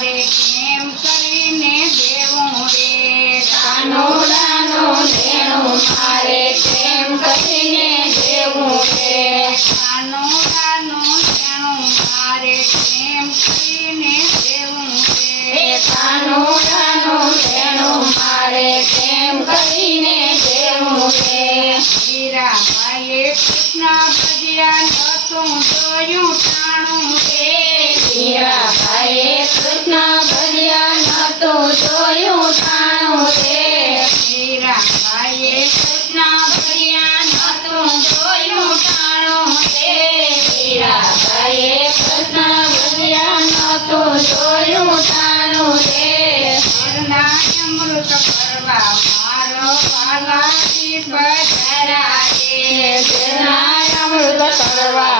મારે કેમ કરીને દેવું રે? કાનુડાનું દેવું મારે કેમ કરીને દેવું રે? કાનુડાનું દેવું મારે કેમ કરીને દેવું રે? રે કાનુડાનું દેવું મારે કેમ કરીને દેવું રે? હીરાબાઈએ કૃષ્ણ ભજ્યા નતું જોયું, ટાણું જોયું ઠાણું રે હીરાબાઈએ કૃષ્ણ ભર્યા નહોતું. જોયું ઠાણું રે હીરાબાઈએ કૃષ્ણ ભર્યા નહોતું. જોયું રે ઘરના અમૃત કરવા મારો વાલાજી પધાર્યા. રે અમૃત કરવા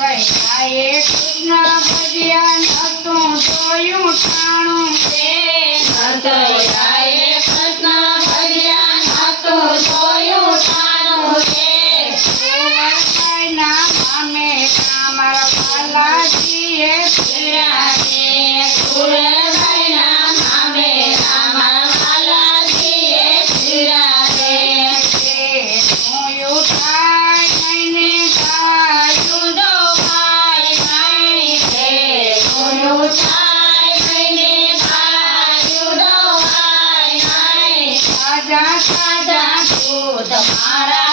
પૈસાએ કૃષ્ણ ભજન હતું જોયું ઠાણું છે હૃદયાએ કૃષ્ણ ભજન હતું જોયું ઠાણું છે સુવરભાઈના નામે કામર વાલાજીએ ફેર્યા છે સુરભાઈના નામે કામર વાલાજીએ છે જોયું ઠાણું જાતા જાશો તમારા